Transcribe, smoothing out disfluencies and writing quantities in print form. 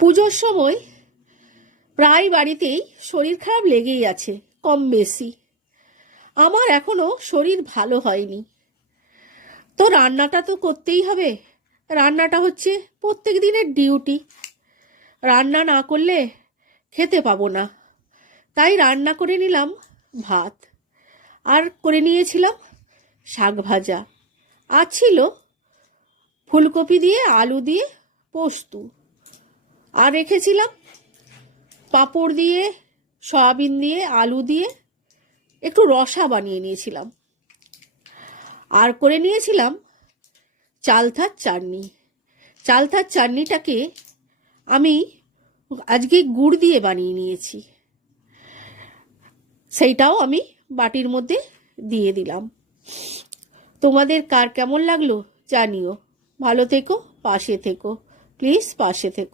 পুজোর সময় প্রায় বাড়িতেই শরীর খারাপ লেগেই আছে, কম বেশি। আমার এখনো শরীর ভালো হয়নি, তো রান্নাটা তো করতেই হবে। রান্নাটা হচ্ছে প্রত্যেক দিনের ডিউটি। রান্না না করলে খেতে পাবো না, তাই রান্না করে নিলাম ভাত, আর করে নিয়েছিলাম শাক ভাজা, আর ছিল ফুলকপি দিয়ে আলু দিয়ে পোস্ত, আর রেখেছিলাম পাঁপড় দিয়ে, সয়াবিন দিয়ে, আলু দিয়ে একটু রসা বানিয়ে নিয়েছিলাম, আর করে নিয়েছিলাম চালতার চাটনি। চালতার চাটনিটাকে আমি আজকে গুড় দিয়ে বানিয়ে নিয়েছি, সেইটাও আমি বাটির মধ্যে দিয়ে দিলাম। তোমাদের কার কেমন লাগলো জানিও। ভালো থেকো, পাশে থেকো, প্লিজ পাশে থেকো।